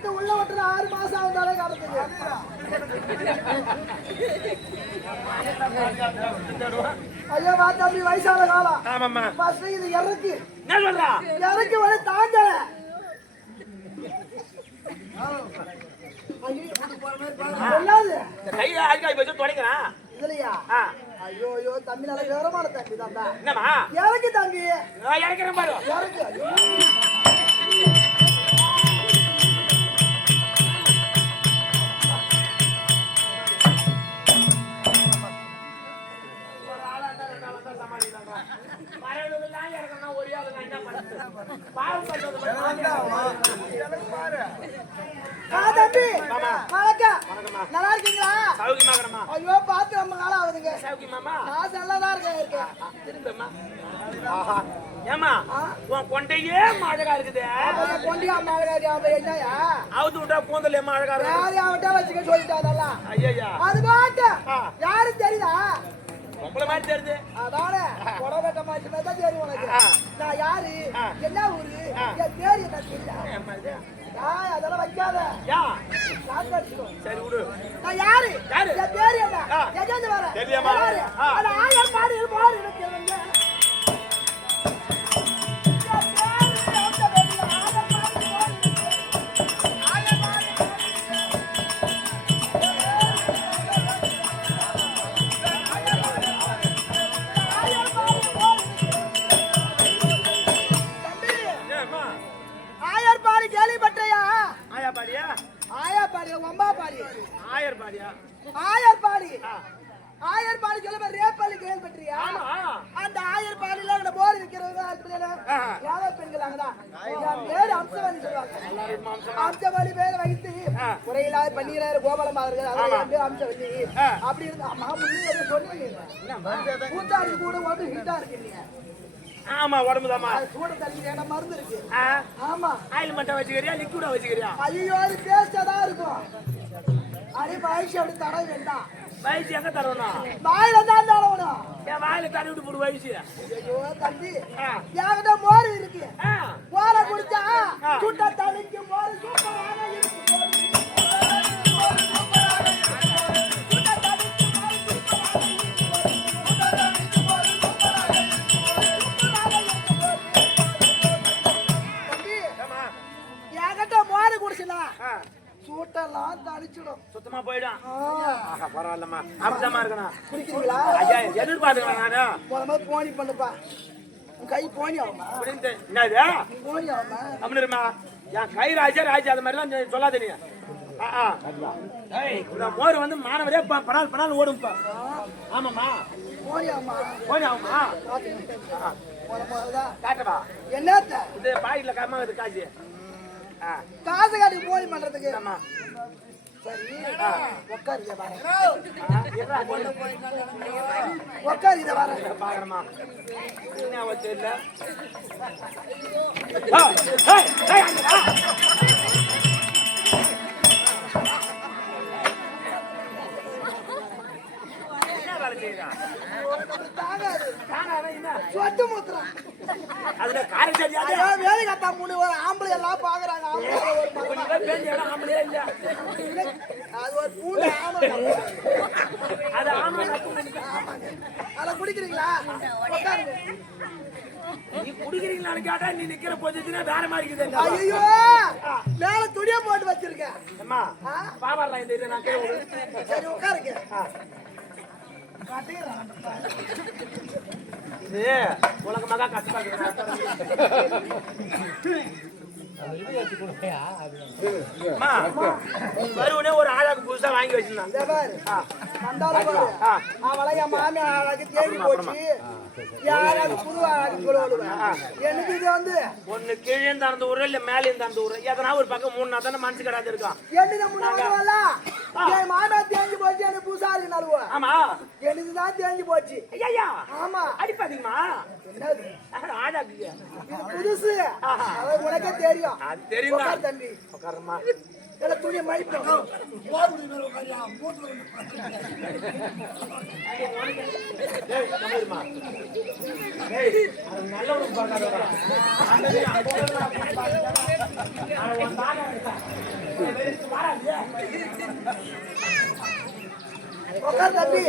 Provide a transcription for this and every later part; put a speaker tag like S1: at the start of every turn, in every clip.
S1: வீட்டு உள்ள விட்டுற ஆறு மாசம் ஆகுதாலே கடத்துக்கு ஐயோ வா தம்பி வயசான காலம்
S2: ஆமாம்மா.
S1: ஃபர்ஸ்ட் இது இறக்கு.
S2: என்ன சொல்றா?
S1: இறக்கி வரை தாண்டல
S2: கையில ஆட்காய் துடைக்கிறான்
S1: இதுலயா? ஐயோ ஐயோ தம்பி நல்ல விவரமான தம்பி தான்டா
S2: என்னம்மா?
S1: இறக்கு தம்பி.
S2: இறக்கிறேன் பாரு.
S1: இறக்கு.
S2: மாமா.
S1: வணக்கம். நல்லா இருக்கீங்களா? ஐயோ பார்த்து ரொம்ப நாள் ஆகுதுங்க.
S2: சௌக்கியமாமா
S1: நான் நல்லா இருக்கேன் இருக்கேன்
S2: திரும்பமா ஏமா? உன் கொண்டையே அழகா இருக்குது.
S1: அவன் கொண்டி அம்மா அழகாரி அவன் என்னையா
S2: அவுத்து விட்டா கூந்தல் ஏமா அழகா இருக்கு
S1: யாரு அவன்கிட்ட வச்சுக்க சொல்லிட்டா அதெல்லாம்?
S2: ஐயா
S1: அது பாட்டு. யாரு தெரியுதா?
S2: மாதிரி தெரியுது.
S1: அதானே. புடவட்ட மாற்றி தான் தெரியும் உனக்கு. நான் யாரு. என்ன ஊரு. என் பேர் என்ன தெரியல அதெல்லாம் வைக்காத.
S2: சரி விடு
S1: நான் யாரு
S2: யாரு?
S1: என் பேர் என்ன
S2: ஆ.
S1: எங்கேருந்து வரேன்
S2: தெரியுமா?
S1: யாரு?
S2: ஆ.
S1: அந்த ஆயிரம் பாடு பாடு அப்படி இருந்தா அம்மா முன்னே எதுவும் சொன்னீங்க கூத்தாடி கூட வந்து ஹீட்டா இருக்கு நீங்க
S2: ஆமா உடம்புதாம்மா
S1: அது சூட தள்ளி வேணா மருந்து இருக்கு. ஆமா.
S2: ஆயில் வச்சுக்கிறியா லிக்விடா வச்சுக்கிறியா?
S1: ஐயோ அது தான் இருக்கும். அடி வயசு அப்படி தடவை வேண்டாம்.
S2: வயசு எங்க தரணும்
S1: வாயில தான் தடவணும்.
S2: என் வாயில தடவி விட்டு போடு வயசு
S1: ஐயோ தம்பி. என்கிட்ட மோர் இருக்கு. மோர குடிச்சா. சுட்ட தண்ணிக்கு மோர் சூப்பராக இருக்கு. போனி பண்ணுப்பா. கை போனி
S2: என்னது?
S1: போனி
S2: அப்படிமா என் கை ராஜா ராஜா அது மாதிரிலாம் சொல்லாத நீ. மோர் வந்து மாணவரே படால் படால் ஓடும்ப்பா ஆமாம்மா.
S1: போனி ஆகுமா
S2: போய் ஆகுமா ஆ,
S1: முத முதல்தான்
S2: காட்டுவா
S1: என்னத்த?
S2: இது பாக்கெட்ல கம்மாங்குது காசு.
S1: காசு காட்டி போலி பண்றதுக்கு.
S2: ஆமா
S1: சரி உட்காரு இதை
S2: பொண்ணு.
S1: உட்காரு இதை
S2: என்ன வச்சு இல்ல
S1: சொட்டு முத்துறான்
S2: அதுல.
S1: ஐயோ வேலை மூணு ஒரு ஆம்பளை எல்லாம் பாக்குறாங்க. ஆம்பளை
S2: இல்ல.
S1: அது ஒரு பூண்டு ஆம்பளை
S2: அது ஆம்பளை.
S1: அதை குடிக்கிறீங்களா?
S2: நீ குடிக்கிறீங்களான்னு கேட்டா நீ நிக்கிற பொசிஷனே வேற மாதிரி இருக்குது
S1: ஐயோ மேல துணியை போட்டு வச்சிருக்கேன்.
S2: அம்மா? பாபாலாம் இந்த இதை நான் விடு.
S1: சரி உட்காருங்க.
S2: உனக்கு மகா உலகமாக வருவனே ஒரு ஆளாக்கு புதுசா வாங்கி வச்சிருந்தாங்க
S1: இந்த பாரு. வந்தாலும் பாரு.
S2: ஆ.
S1: அவளை என் மாமியார் அழகு தேடி போச்சு. யாராவது புது எனக்கு இது வந்து
S2: ஒண்ணு கீழே அந்த ஊர் இல்ல மேலே அந்த ஊர் எதனா ஒரு பக்கம் மூணு தானே மனசு கிடாது இருக்கும்
S1: என்னது முன்னாடிவல்ல என் மாமியார் தேஞ்சு போச்சு எனக்கு புதுசா இருக்கு நடுவ
S2: ஆமா.
S1: எனக்கு தான் தேஞ்சு போச்சு.
S2: ஐயா
S1: ஆமா.
S2: அடிப்பாதீங்கம்மா.
S1: என்னது?
S2: ஆடாக்கு
S1: இது புதுசு. உனக்கே தெரியும்.
S2: அது தெரியுமா
S1: உட்காரு தம்பி.
S2: உட்காருமா
S1: மழிப்போம்
S2: அது?
S1: உட்கார் தம்பி.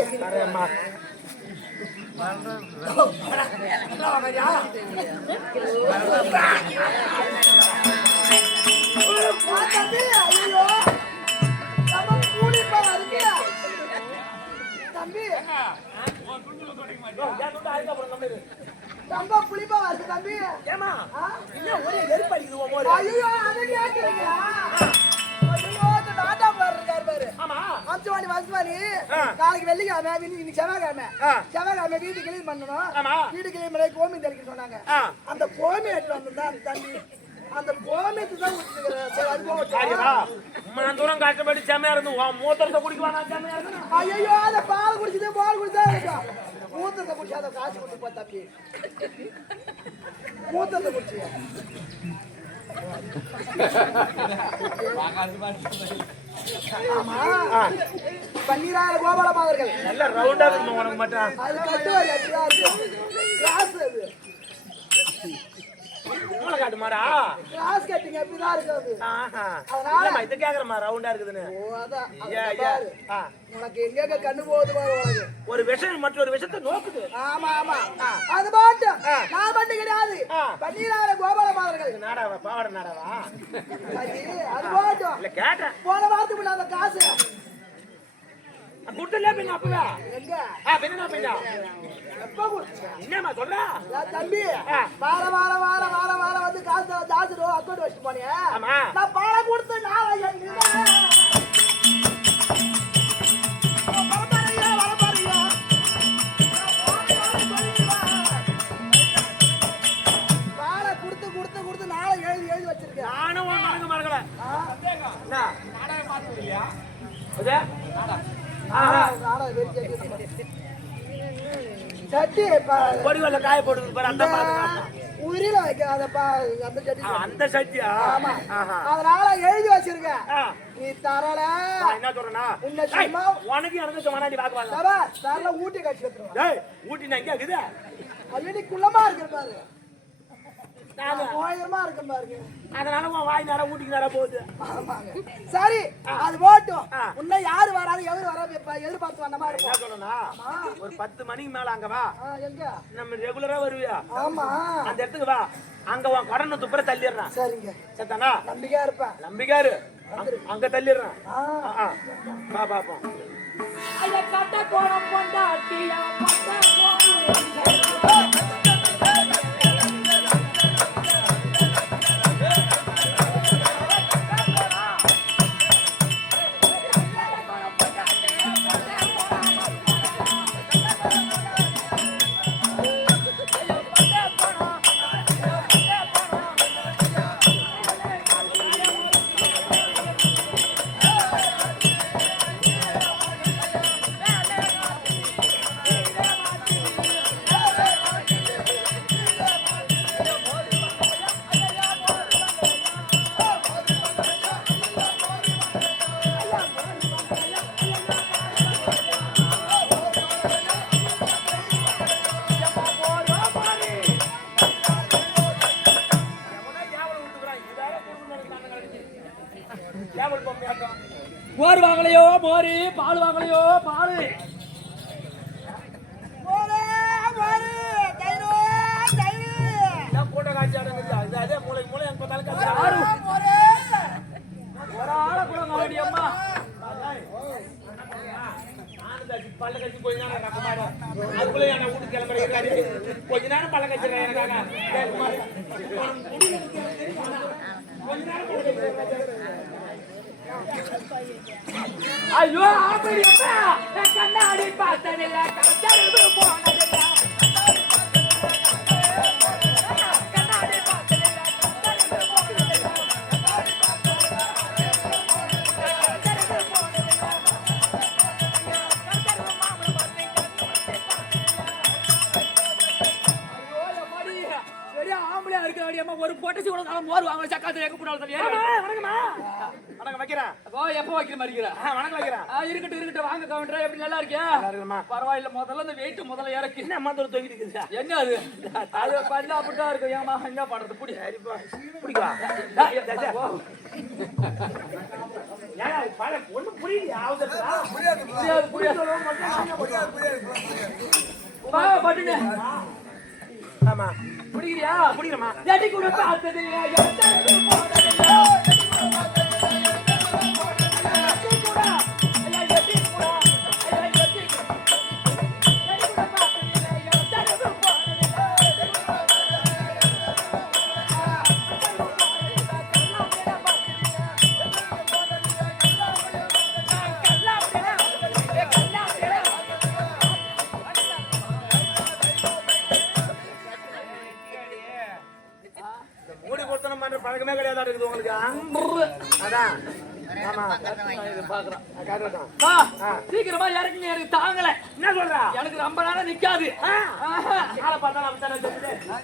S2: நம்புது.
S1: ரொம்ப புளிப்பா இருக்கு தம்பி ஆ?
S2: இன்னும் ஒரே வெறுப்படிக்குது மோரு.
S1: ஐயோ அதை கேட்கிறீங்களா. நாளைக்கு வெள்ளிக்கிழமை இன்னைக்கு செவ்வாய்க்கிழமை. செவ்வாய்க்கிழமை வீடு கிளீன் பண்ணணும். வீடு கிளீன் பண்ணி கோமி தெளிக்க சொன்னாங்க. அந்த கோமி எடுத்து வந்திருந்தா அந்த தம்பி அந்த கோமியத்தை தான் ஊற்றிக்கிறேன் சரி அது
S2: காரியமா?
S1: போக
S2: இம்மா தூரம் கஷ்டப்பட்டு செம்மையா இருந்து உன் மூத்திரத்தை குடிக்குவா நான் செம்மையா.
S1: ஐயோ அந்த பால் குடிச்சதே பால் குடிச்சா இருக்கும் மூத்தத்தை குடிச்சு அதை காசு கொடுத்து பா தம்பி. மூத்தத்தை குடிச்சு. ஆமா.
S2: ஆ,
S1: பன்னீராயிர கோபால மாதர்கள்
S2: நல்ல ரவுண்டா இருக்கணும் உனக்கு மட்டும்?
S1: அது இருக்கு. அது.
S2: மூளை காட்டு
S1: கட்டிங். அதனால-
S2: இது கேக்குறமா ரவுண்டா இருக்குதுன்னு.
S1: உனக்கு எங்க கண்ணு போகுது
S2: ஒரு விஷயம் மற்றொரு விஷயத்தை நோக்குது.
S1: ஆமா ஆமா. அது பாட்டு. நான் பண்ணு கிடையாது.
S2: ஆ.
S1: பன்னீராயிர கோபால மாதர்கள்
S2: நாடாவா பாவாடை நாடாவா?
S1: அது பாட்டும்.
S2: இல்ல கேட்டேன்.
S1: போன வாரத்துக்கு அந்த காசு.
S2: குடுத்தல பின்ன அப்பவே
S1: எங்க
S2: ஆ பின்ன பின்ன
S1: எப்ப கொடுத்த?
S2: என்னம்மா சொல்ற
S1: தம்பி. வார வார வார வார வார வந்து காசு ஜாஸ்தி ரூபா அக்கௌண்ட் வச்சுட்டு போனியா
S2: ஆமா.
S1: சட்டி ப-
S2: காய போட்டு பாரு அந்த பாருங்க
S1: உரியில வைக்காத அந்த சட்டி
S2: அந்த சட்டியா
S1: ஆமா
S2: ஆஹா.
S1: அதனால எழுதி வச்சிருக்கேன் நீ தரல
S2: என்ன சொல்றேன்னா
S1: உன்னை
S2: ஏய்,
S1: சும்மா
S2: உனக்கு எனக்கு சும்மா நீ பாக்க வரல
S1: தர தரல ஊட்டி கட்சி எடுத்துருவா
S2: டேய் ஊட்டி நான் எங்க இருக்குது
S1: ஐயோ குள்ளமா இருக்கிற பாரு
S2: நானு
S1: ஓயமா இருக்க பாருங்க.
S2: அதனால உன் வாய் நேரம் ஊட்டிக்கு நேரம் போகுது.
S1: ஆமாங்க. சரி அது போட்டும்.
S2: ஆ.
S1: உன்ன யாரு வராது எவரு இப்ப எதிர்பார்த்து வந்த மாதிரி
S2: என்ன
S1: இருக்கும்.
S2: சொல்லணும்னா ஒரு பத்து மணிக்கு மேல அங்க வா.
S1: ஆ, எங்க?
S2: நம்ம ரெகுலரா வருவியா?
S1: ஆமா.
S2: அந்த இடத்துக்கு வா. அங்க உன் கடனை துப்புற தள்ளிடுறான்.
S1: சரிங்க.
S2: சத்தானா?
S1: நம்பிக்கையா இருப்பேன்
S2: நம்பிக்காரு அங்க- தள்ளிடுறான்.
S1: ஆ.
S2: ஆ, ஆ. வா பாப்போம்
S3: மோர்
S1: தயிரோ, தயிரு.
S2: கூட்ட காட்சி அடங்குது அது அதே மூளை மூளை எங்க பார்த்தாலும் காட்சி.
S3: ஒரு ஆளை அம்மா
S2: பல்ல கட்சி கொஞ்ச நேரம். அதுக்குள்ள என்ன? கொஞ்ச நேரம் பல்ல கட்சிடுறேன் எனக்காக. கொஞ்ச நேரம்.
S3: ஐயோ அப்படி அம்மா நான் கண்ணாடி பார்த்ததில்ல ஐயோ எம்மாடி பெரிய ஆம்பளையா இருக்க வேண்டியம்மா ஒரு பொட்டசி கூட காலம் மோர் வாங்க சக்காத்து எங்க போனாலும் ஏறி
S2: வணக்கம்மா. வணக்கம் வைக்கிறேன்
S3: அப்போ எப்போ வைக்கிற மாதிரி இருக்கிற?
S2: ஆ, வணக்கம் வைக்கிறேன்
S3: ஆ, இருக்கட்டும் இருக்கட்டும். வாங்க கவுண்டரா எப்படி நல்லா இருக்கியா?
S2: இருக்குமா
S3: பரவாயில்ல முதல்ல இந்த வெயிட் முதல்ல இறக்கு.
S2: என்ன அம்மா தூரம் தொங்கிட்டு இருக்குதா?
S3: என்ன அது? அது பண்ணா அப்படிதான் இருக்கும். ஏமா என்ன பண்றது? புடி.
S2: பல ஒண்ணு புரியலையா அவசரத்துல
S4: புரியாது
S3: புரியாது புரியாது.
S4: புரியாது புரியாது
S3: வா பட்டுனே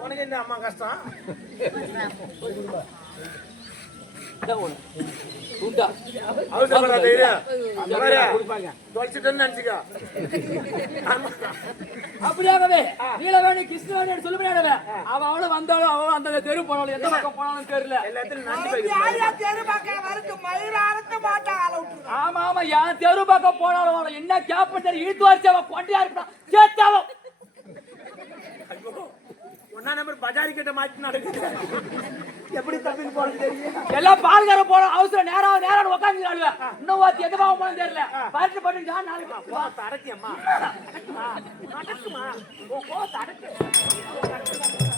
S2: உனக்கு என்ன அம்மா கஷ்டம்?
S3: அப்படியாகவே நீலவேணி கிருஷ்ணவேணி சொல்லுமையானவே அவ அவளும் வந்தாலும் அவளும் அந்த தெரு போனாலும் எந்த பக்கம் போனாலும் தெரியல. ஆமா ஆமா என் தெரு பக்கம் போனாலும் என்ன கேப்ப தெரியும் இழுத்து வச்சு அவ கொண்டையா இருப்பான்
S2: ஒண்ணா நம்பர் பஜாரி கிட்ட மாட்டி நடக்குது. எப்படி தப்பின்னு போறது தெரியும்?
S3: எல்லாம் பால்கார போன அவசரம் நேரம் நேரம் உட்காந்து இன்னும் ஒருத்தி எது பாவம் போன தெரியல. பார்த்து பண்ணி நான் நாளைக்கு.
S2: கோவத்தை அடக்கியம்மா அடக்குமா உன் கோவத்தை அடக்கு